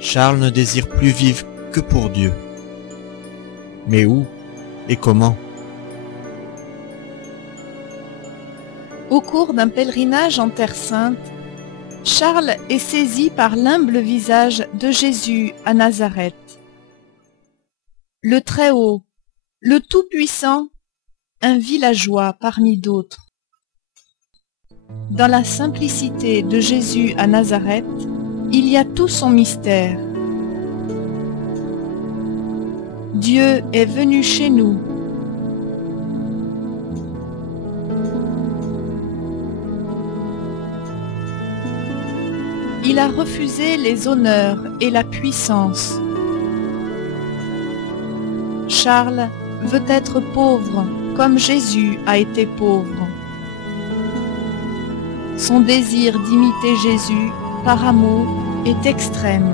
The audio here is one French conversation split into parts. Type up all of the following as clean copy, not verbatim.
Charles ne désire plus vivre que pour Dieu. Mais où et comment? Au cours d'un pèlerinage en Terre Sainte, Charles est saisi par l'humble visage de Jésus à Nazareth. Le Très-Haut, le Tout-Puissant, un villageois parmi d'autres. Dans la simplicité de Jésus à Nazareth, il y a tout son mystère. Dieu est venu chez nous. Il a refusé les honneurs et la puissance. Charles veut être pauvre comme Jésus a été pauvre. Son désir d'imiter Jésus par amour est extrême.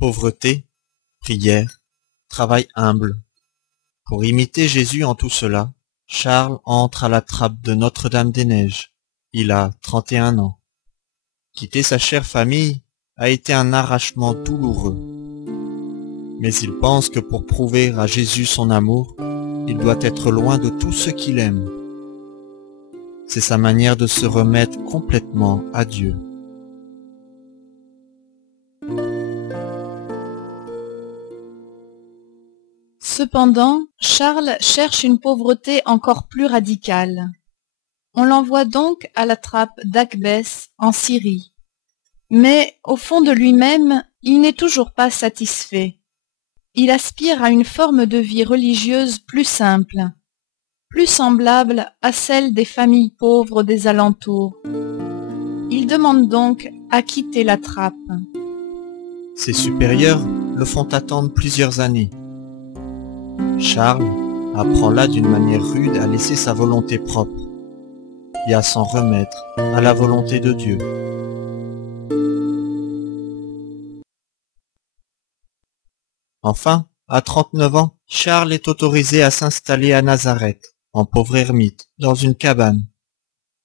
Pauvreté, prière, travail humble. Pour imiter Jésus en tout cela, Charles entre à la trappe de Notre-Dame-des-Neiges. Il a 31 ans. Quitter sa chère famille a été un arrachement douloureux. Mais il pense que pour prouver à Jésus son amour, il doit être loin de tout ce qu'il aime. C'est sa manière de se remettre complètement à Dieu. Cependant, Charles cherche une pauvreté encore plus radicale. On l'envoie donc à la trappe d'Akbès en Syrie. Mais au fond de lui-même, il n'est toujours pas satisfait. Il aspire à une forme de vie religieuse plus simple, plus semblable à celle des familles pauvres des alentours. Il demande donc à quitter la trappe. Ses supérieurs le font attendre plusieurs années. Charles apprend là d'une manière rude à laisser sa volonté propre et à s'en remettre à la volonté de Dieu. Enfin, à 39 ans, Charles est autorisé à s'installer à Nazareth, en pauvre ermite, dans une cabane,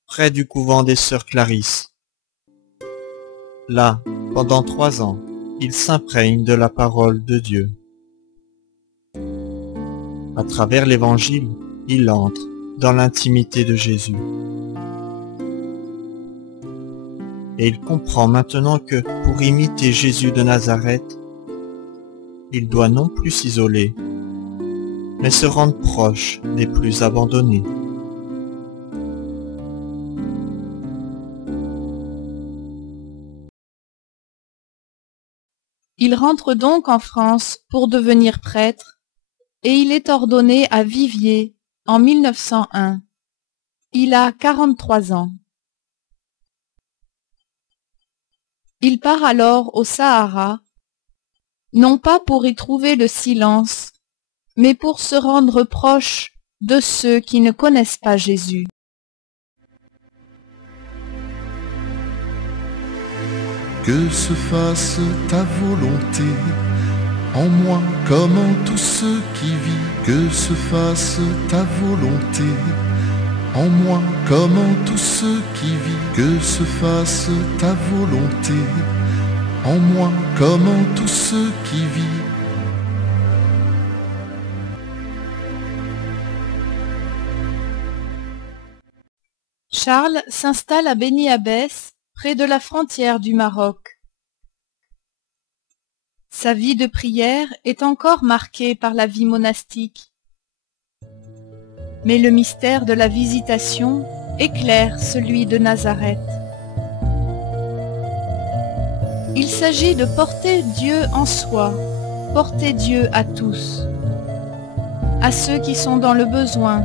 près du couvent des sœurs Clarisse. Là, pendant 3 ans, il s'imprègne de la parole de Dieu. À travers l'Évangile, il entre dans l'intimité de Jésus. Et il comprend maintenant que pour imiter Jésus de Nazareth, il doit non plus s'isoler, mais se rendre proche des plus abandonnés. Il rentre donc en France pour devenir prêtre et il est ordonné à Viviers en 1901. Il a 43 ans. Il part alors au Sahara, non pas pour y trouver le silence, mais pour se rendre proche de ceux qui ne connaissent pas Jésus. Que se fasse ta volonté, en moi comme en tous ceux qui vivent. Que se fasse ta volonté, en moi comme en tous ceux qui vivent. Que se fasse ta volonté, en moi comme en tous ceux qui vivent. Charles s'installe à Beni Abbès, près de la frontière du Maroc. Sa vie de prière est encore marquée par la vie monastique. Mais le mystère de la visitation éclaire celui de Nazareth. Il s'agit de porter Dieu en soi, porter Dieu à tous, à ceux qui sont dans le besoin,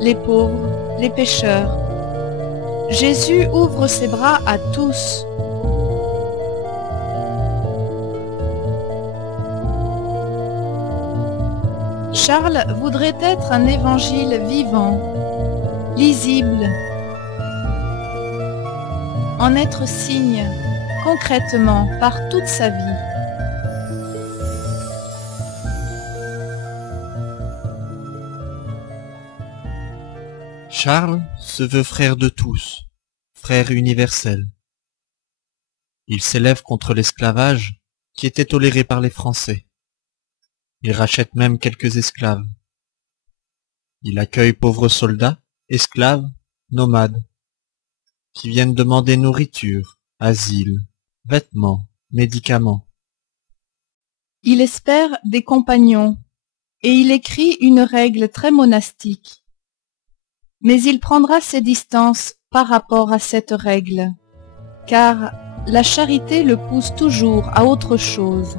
les pauvres, les pécheurs. Jésus ouvre ses bras à tous. Charles voudrait être un évangile vivant, lisible, en être signe, concrètement, par toute sa vie. Charles se veut frère de tous, frère universel. Il s'élève contre l'esclavage qui était toléré par les Français. Il rachète même quelques esclaves. Il accueille pauvres soldats, esclaves, nomades, qui viennent demander nourriture, asile, vêtements, médicaments. Il espère des compagnons et il écrit une règle très monastique. Mais il prendra ses distances par rapport à cette règle, car la charité le pousse toujours à autre chose.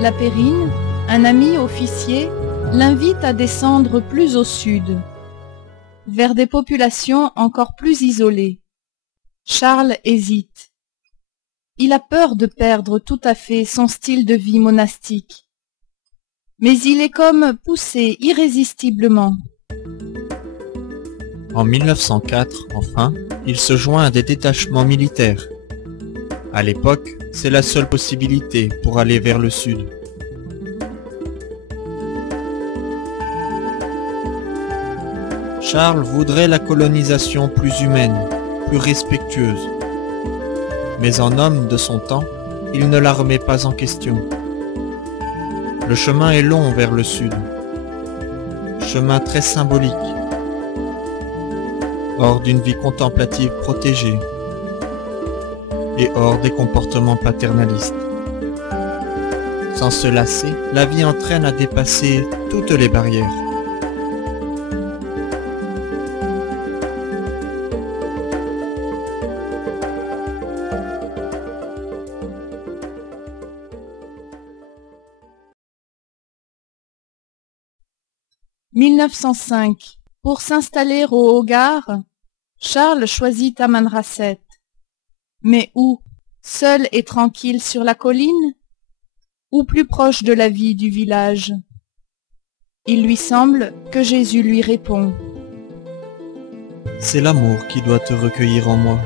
La Périne, un ami officier, l'invite à descendre plus au sud, vers des populations encore plus isolées. Charles hésite. Il a peur de perdre tout à fait son style de vie monastique. Mais il est comme poussé irrésistiblement. En 1904, enfin, il se joint à des détachements militaires. À l'époque, c'est la seule possibilité pour aller vers le sud. Charles voudrait la colonisation plus humaine, plus respectueuse. Mais en homme de son temps, il ne la remet pas en question. Le chemin est long vers le sud. Chemin très symbolique. Hors d'une vie contemplative protégée. Et hors des comportements paternalistes. Sans se lasser, la vie entraîne à dépasser toutes les barrières. « 1905. Pour s'installer au Hogar, Charles choisit Tamanrasset. Mais où? Seul et tranquille sur la colline? Ou plus proche de la vie du village? Il lui semble que Jésus lui répond. C'est l'amour qui doit te recueillir en moi,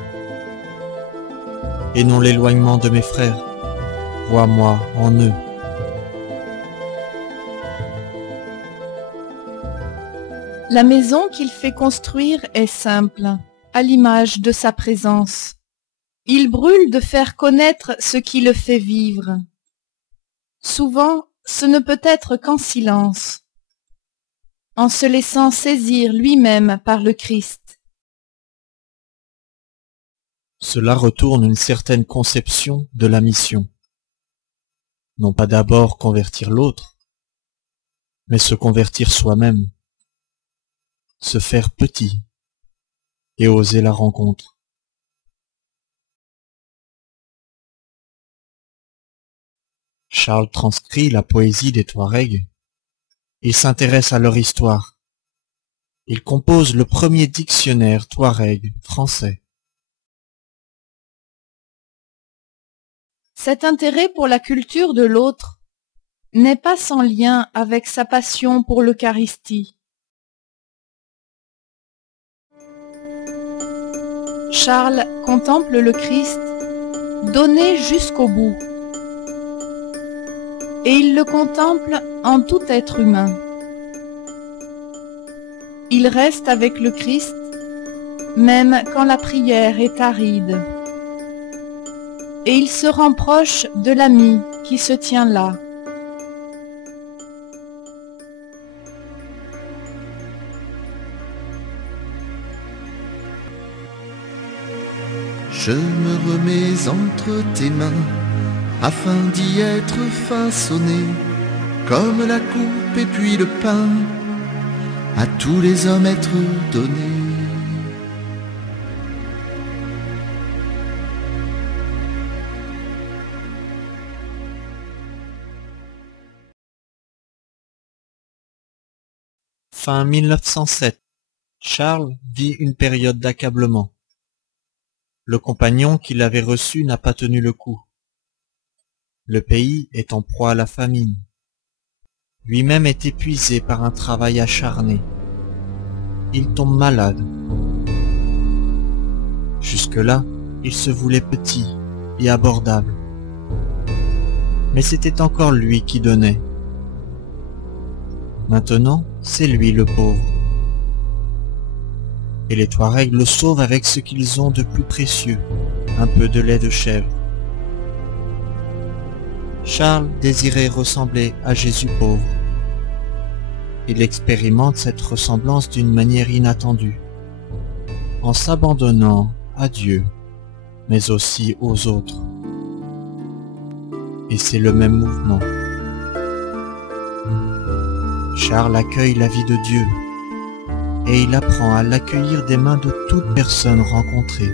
et non l'éloignement de mes frères. Vois-moi en eux. La maison qu'il fait construire est simple, à l'image de sa présence. Il brûle de faire connaître ce qui le fait vivre. Souvent, ce ne peut être qu'en silence, en se laissant saisir lui-même par le Christ. Cela retourne une certaine conception de la mission. Non pas d'abord convertir l'autre, mais se convertir soi-même, se faire petit et oser la rencontre. Charles transcrit la poésie des Touaregs. Il s'intéresse à leur histoire. Il compose le premier dictionnaire Touareg français. Cet intérêt pour la culture de l'autre n'est pas sans lien avec sa passion pour l'Eucharistie. Charles contemple le Christ donné jusqu'au bout. Et il le contemple en tout être humain. Il reste avec le Christ, même quand la prière est aride. Et il se rend proche de l'ami qui se tient là. Je me remets entre tes mains, afin d'y être façonné, comme la coupe et puis le pain, à tous les hommes être donné. Fin 1907. Charles vit une période d'accablement. Le compagnon qui l'avait reçu n'a pas tenu le coup. Le pays est en proie à la famine. Lui-même est épuisé par un travail acharné, il tombe malade. Jusque-là, il se voulait petit et abordable. Mais c'était encore lui qui donnait. Maintenant, c'est lui le pauvre. Et les Touaregs le sauvent avec ce qu'ils ont de plus précieux, un peu de lait de chèvre. Charles désirait ressembler à Jésus pauvre. Il expérimente cette ressemblance d'une manière inattendue, en s'abandonnant à Dieu, mais aussi aux autres. Et c'est le même mouvement. Charles accueille la vie de Dieu, et il apprend à l'accueillir des mains de toute personne rencontrée.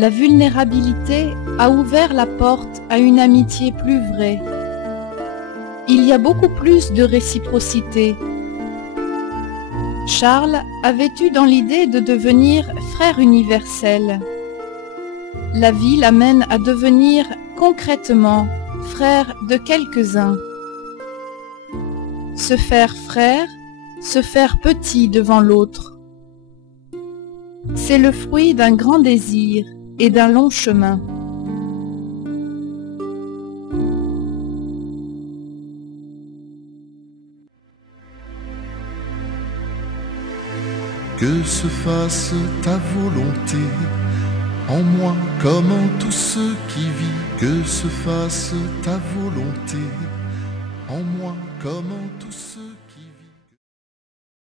La vulnérabilité a ouvert la porte à une amitié plus vraie. Il y a beaucoup plus de réciprocité. Charles avait eu dans l'idée de devenir frère universel. La vie l'amène à devenir concrètement frère de quelques-uns. Se faire frère, se faire petit devant l'autre. C'est le fruit d'un grand désir et d'un long chemin. Que se fasse ta volonté, en moi comme en tous ceux qui vivent. Que se fasse ta volonté, en moi comme en tous ceux qui